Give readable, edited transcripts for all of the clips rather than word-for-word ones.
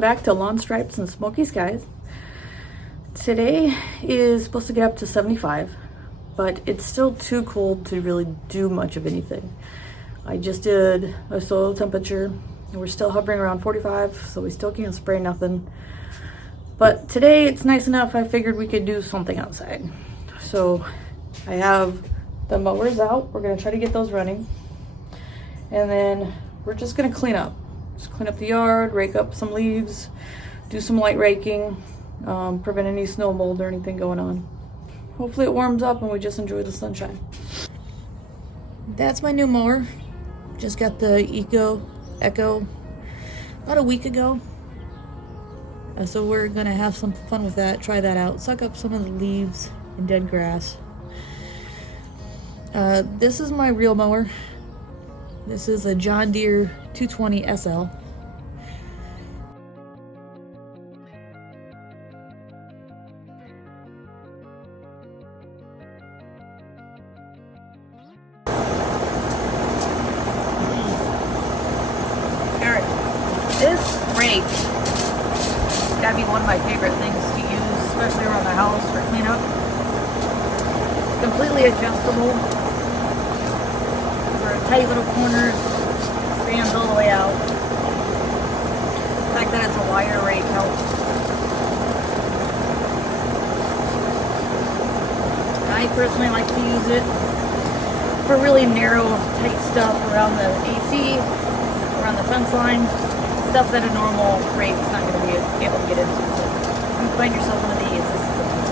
welcome back to Lawn Stripes and Smoky Skies. Today is supposed to get up to 75, but it's still too cold to really do much of anything. I just did a soil temperature. We're still hovering around 45, so we still can't spray nothing. But today it's nice enough, I figured we could do something outside. So I have the mowers out. We're gonna try to get those running. And then we're just gonna clean up. Just clean up the yard, rake up some leaves, do some light raking, prevent any snow mold or anything going on. Hopefully it warms up and we just enjoy the sunshine. That's my new mower. Just got the Echo about a week ago. So we're gonna have some fun with that, try that out, suck up some of the leaves and dead grass. This is my real mower. This is a John Deere 220 SL. Alright, this rake gotta be one of my favorite things to use, especially around the house for cleanup. It's completely adjustable. Tight little corners, spans all the way out. The fact that it's a wire rake helps. I personally like to use it for really narrow, tight stuff around the AC, around the fence line, stuff that a normal rake is not going to be able to get into. So if you find yourself one of these, this is amazing.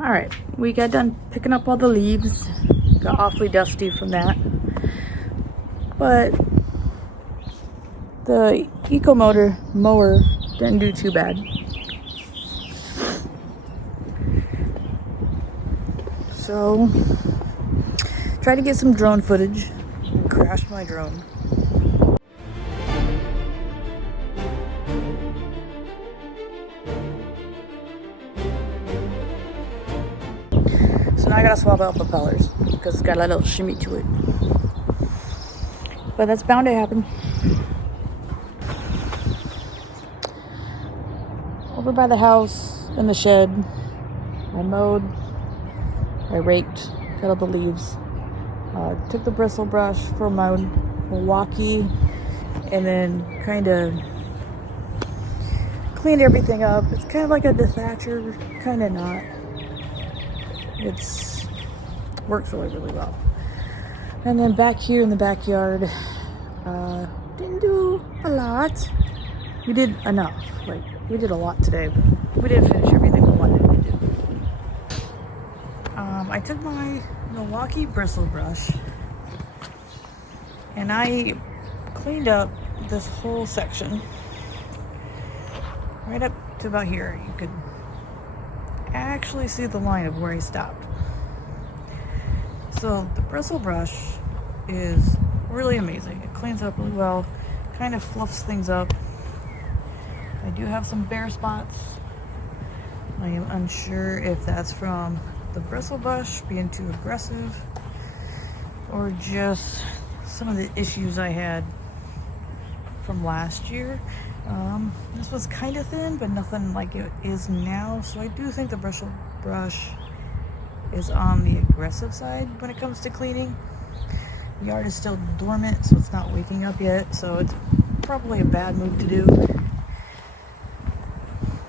Alright, we got done picking up all the leaves. Got awfully dusty from that. But the Eco mower didn't do too bad. So, tried to get some drone footage and crashed my drone. So now I gotta swap out propellers because it's got a little shimmy to it. But that's bound to happen. Over by the house, in the shed, I mowed, I raked, cut out the leaves, took the bristle brush for my Milwaukee, and then kind of cleaned everything up. It's kind of like a dethatcher, kind of not. It's works really well. And then back here in the backyard, didn't do a lot. We did enough. Like, we did a lot today, but we didn't finish everything we wanted to do. I took my Milwaukee bristle brush and I cleaned up this whole section right up to about here. You could actually see the line of where he stopped. So the bristle brush is really amazing. It cleans up really well, kind of fluffs things up. I do have some bare spots. I am unsure if that's from the bristle brush being too aggressive or just some of the issues I had from last year. This was kind of thin, but nothing like it is now. So I do think the bristle brush is on the aggressive side when it comes to cleaning. The yard is still dormant, so it's not waking up yet. So it's probably a bad move to do.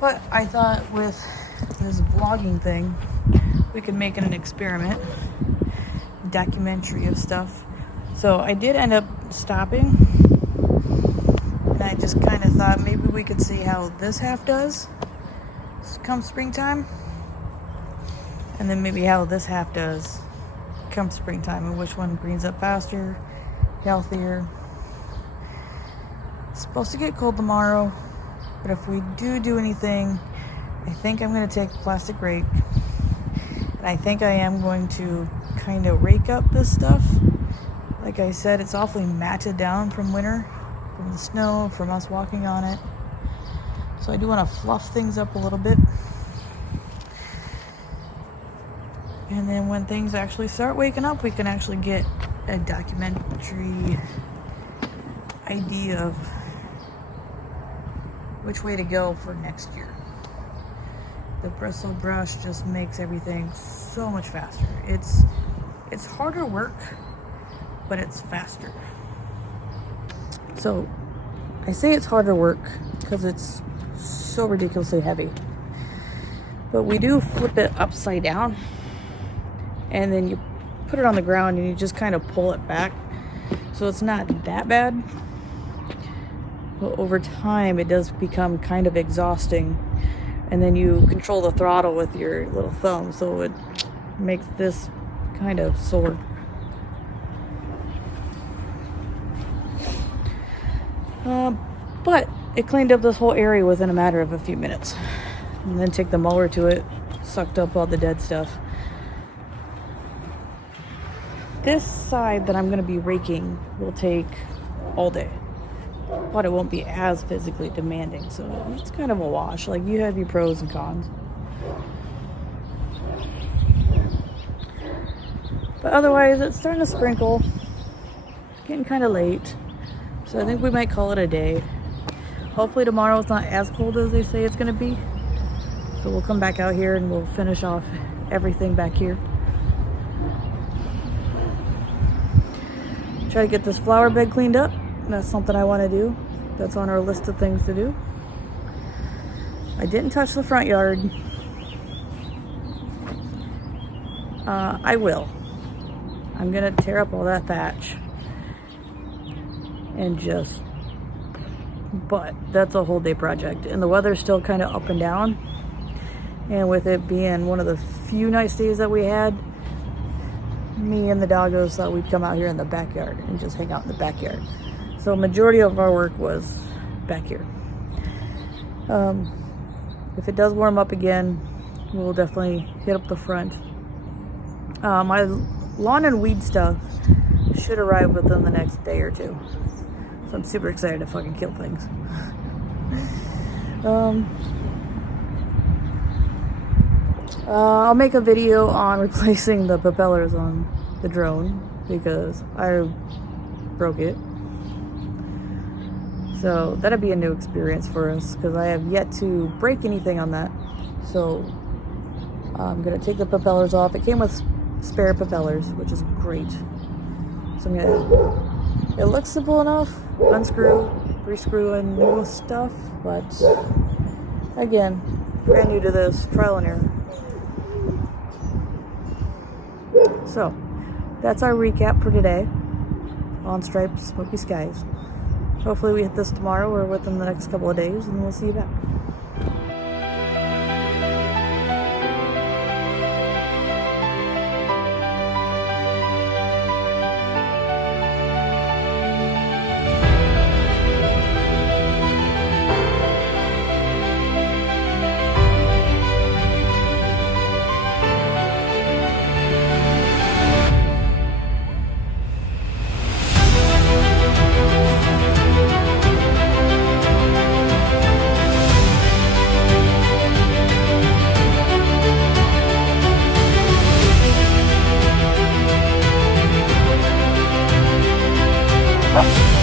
But I thought with this vlogging thing, we could make it an experiment, documentary of stuff. So I did end up stopping. And I just kind of thought maybe we could see how this half does come springtime. and then maybe how this half does come springtime and which one greens up faster, healthier. It's supposed to get cold tomorrow, but if we do anything, I think I'm going to take a plastic rake, and I think I am going to kind of rake up this stuff. Like I said, it's awfully matted down from winter, from the snow, from us walking on it. So I do want to fluff things up a little bit. And then when things actually start waking up, we can actually get a documentary idea of which way to go for next year. The bristle brush just makes everything so much faster. It's harder work, but it's faster. So I say it's harder work because it's so ridiculously heavy. But we do flip it upside down, and then you put it on the ground and you just kind of pull it back. So it's not that bad. But over time it does become kind of exhausting. And then you control the throttle with your little thumb, so it makes this kind of sore. But it cleaned up this whole area within a matter of a few minutes. And then take the mower to it, sucked up all the dead stuff. This side that I'm going to be raking will take all day, but it won't be as physically demanding, so it's kind of a wash. Like, you have your pros and cons. But otherwise, it's starting to sprinkle. It's getting kind of late, so I think we might call it a day. Hopefully tomorrow it's not as cold as they say it's going to be. So we'll come back out here and we'll finish off everything back here. Try to get this flower bed cleaned up. That's something I want to do. That's on our list of things to do. I didn't touch the front yard. I will. I'm gonna tear up all that thatch and just, but that's a whole day project, and the weather's still kind of up and down, and with it being one of the few nice days that we had, me and the doggos thought we'd come out here in the backyard and just hang out in the backyard. So majority of our work was back here. If it does warm up again, we'll definitely hit up the front. My lawn and weed stuff should arrive within the next day or two. So I'm super excited to fucking kill things. I'll make a video on replacing the propellers on the drone because I broke it. So that'll be a new experience for us because I have yet to break anything on that. So I'm gonna take the propellers off. It came with spare propellers, which is great. So I'm gonna, it looks simple enough, unscrew, rescrew and new stuff, but again, brand new to this, trial and error. So that's our recap for today on Striped Smoky Skies. Hopefully we hit this tomorrow or within the next couple of days, and we'll see you back. Bye.